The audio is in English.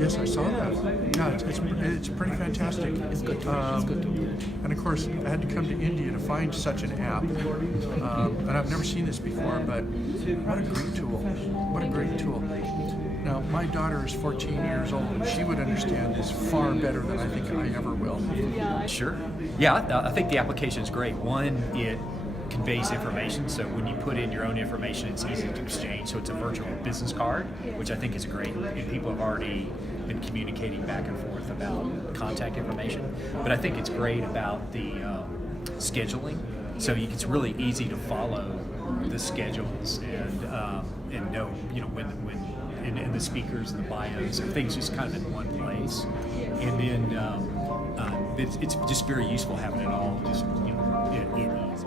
Yes, I saw that. Yeah, it's pretty fantastic. It's good tool. It's good tool. And of course, I had to come to India to find such an app. And I've never seen this before, but what a great tool. What a great tool. Now, my daughter is 14 years old, and she would understand this far better than I think I ever will. Sure. Yeah, I think the application is great. One, it conveys information, so when you put in your own information, it's easy to exchange. So it's a virtual business card, which I think is great, and people have already been communicating back and forth about contact information. But I think it's great about the scheduling. So it's really easy to follow the schedules and know when and the speakers and the bios, everything's just kind of in one place. And then it's just very useful having it all just at ease.